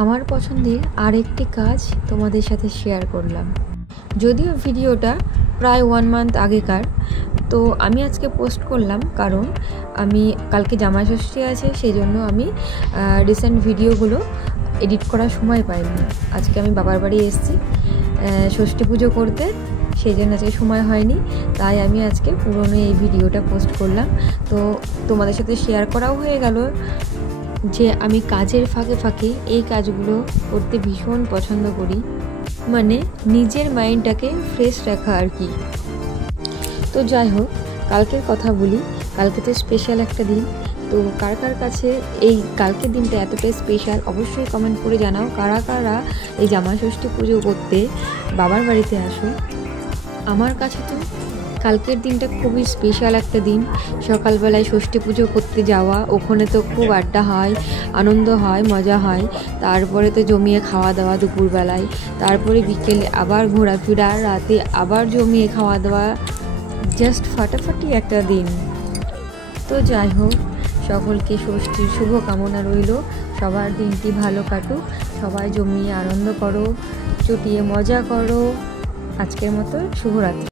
আমার পছন্দের আরেকটি কাজ তোমাদের সাথে শেয়ার করলাম। যদিও ভিডিওটা প্রায় 1 মান্থ আগেকার, তো আমি আজকে পোস্ট করলাম কারণ আমি কালকে জামাই ষষ্ঠী আছে, সেই জন্য আমি রিসেন্ট ভিডিওগুলো এডিট করার সময় পাইনি। আজকে আমি বাবার বাড়ি এসেছি ষষ্ঠী পুজো করতে, সেই জন্য আজকে সময় হয়নি, তাই আমি আজকে পুরনো এই ভিডিওটা পোস্ট করলাম। তো তোমাদের সাথে শেয়ার করাও হয়ে গেল যে আমি কাজের ফাঁকে ফাঁকে এই কাজগুলো করতে ভীষণ পছন্দ করি, মানে নিজের মাইন্ডটাকে ফ্রেশ রাখা আর কি। তো যাই হোক, কালকের কথা বলি। কালকে তো স্পেশাল একটা দিন। তো কার কার কাছে এই কালকের দিনটা এতটাই স্পেশাল অবশ্যই কমেন্ট করে জানাও। কারা কারা এই জামাই ষষ্ঠী পুজো করতে বাবার বাড়িতে আসো। আমার কাছে তো কালকের দিনটা খুবই স্পেশাল একটা দিন। সকালবেলায় ষষ্ঠী পুজো করতে যাওয়া, ওখানে তো খুব আড্ডা হয়, আনন্দ হয়, মজা হয়। তারপরে তো জমিয়ে খাওয়া দাওয়া দুপুরবেলায়, তারপরে বিকেলে আবার ঘোরাফেরা, রাতে আবার জমিয়ে খাওয়া দাওয়া, জাস্ট ফাটাফাটি একটা দিন। তো যাই হোক, সকলকে ষষ্ঠীর শুভ কামনা রইল। সবার দিনটি ভালো কাটুক, সবাই জমিয়ে আনন্দ করো, চুটিয়ে মজা করো। আজকের মতো শুভরাত্রি।